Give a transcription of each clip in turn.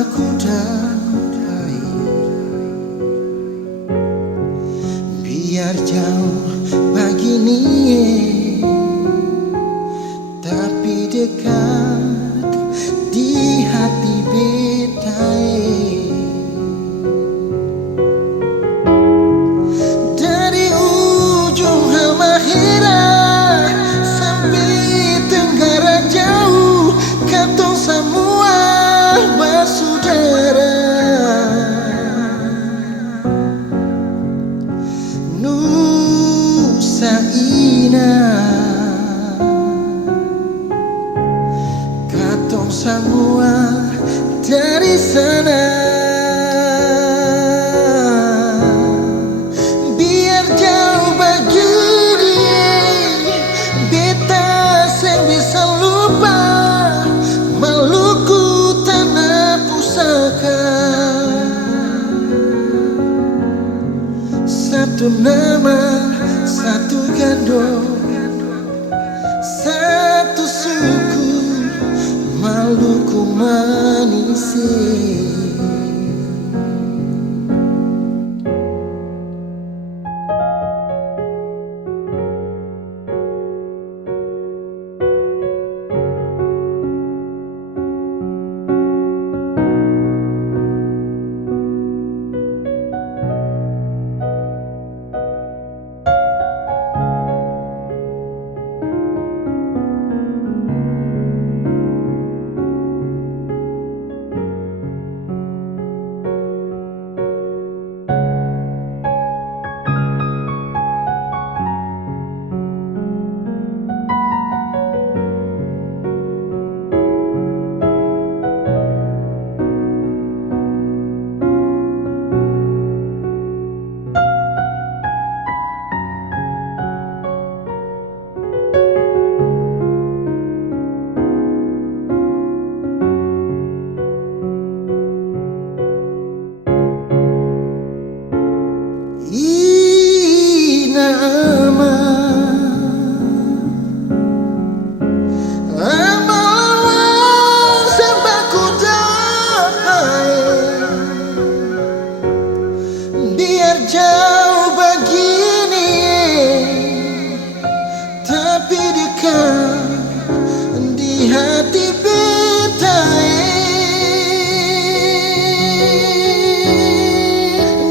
aku damai, biar jauh begini, tapi dekat di hati beta. Dari ujung Halmahera sampai Tenggara jauh, katong semua bersaudara. Nusa Indah, katong semua dari sana. Biar jauh begini, beta seng bisa lupa Maluku tanah pusaka. Satu nama, satu gandong, satu suku, Maluku Manisi. Jauh begini, tapi dekat di hati beta.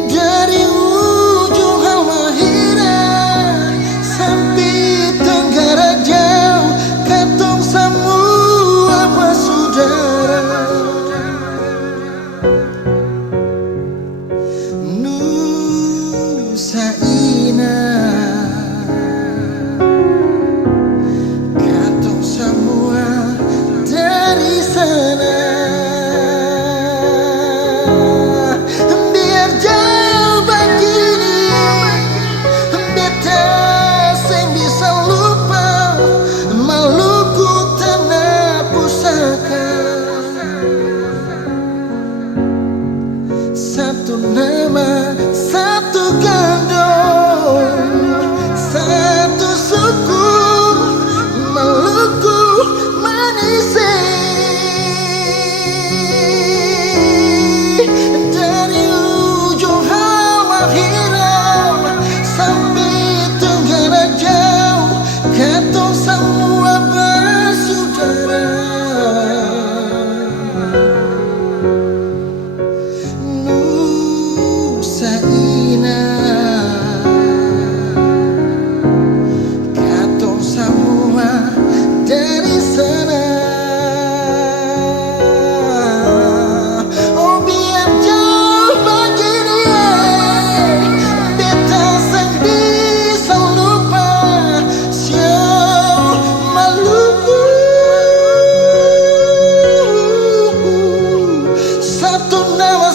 Dari ujung Halmahera sampai Tenggara jauh, katong semua bersaudara. Nusa Indah, katong semua dari sana. Biar jauh begini, beta seng bisa lupa Maluku tanah pusaka. Satu nama, satu gandong, satu suku, Maluku Manisi. Dari ujung Halmahera sampai Tenggara jauh, katong semua bersaudara. Nusa Indah, katong semua dari sana. Oh, biar jauh begini, beta seng bisa lupa siapa Maluku. Satu nama,